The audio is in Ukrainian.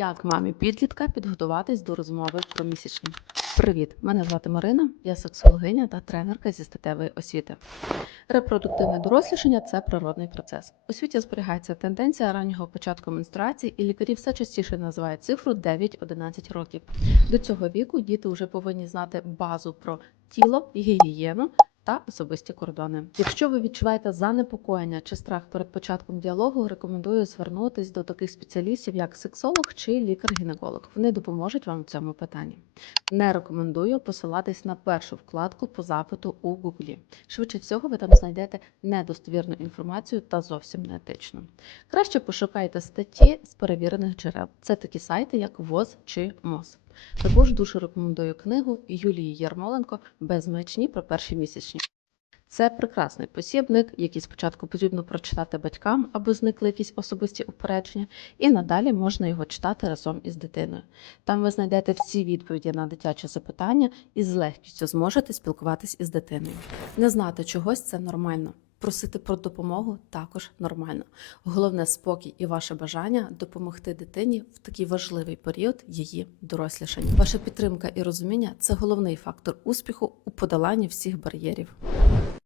Як мамі підлітка підготуватись до розмови про місячні? Привіт! Мене звати Марина, я сексологиня та тренерка зі статевої освіти. Репродуктивне дорослішання це природний процес. У світі зберігається тенденція раннього початку менструації, і лікарі все частіше називають цифру 9-11 років. До цього віку діти вже повинні знати базу про тіло, гігієну та особисті кордони. Якщо ви відчуваєте занепокоєння чи страх перед початком діалогу, рекомендую звернутись до таких спеціалістів, як сексолог чи лікар-гінеколог. Вони допоможуть вам в цьому питанні. Не рекомендую посилатись на першу вкладку по запиту у Гуглі. Швидше всього, ви там знайдете недостовірну інформацію та зовсім неетичну. Краще пошукайте статті з перевірених джерел. Це такі сайти, як ВОЗ чи МОЗ. Також дуже рекомендую книгу Юлії Ярмоленко Безмечні про перші місячні. Це прекрасний посібник, який спочатку потрібно прочитати батькам, аби зникли якісь особисті упередження, і надалі можна його читати разом із дитиною. Там ви знайдете всі відповіді на дитячі запитання і з легкістю зможете спілкуватись із дитиною. Не знати чогось це нормально. Просити про допомогу також нормально. Головне спокій і ваше бажання допомогти дитині в такий важливий період її дорослішання. Ваша підтримка і розуміння це головний фактор успіху у подоланні всіх бар'єрів.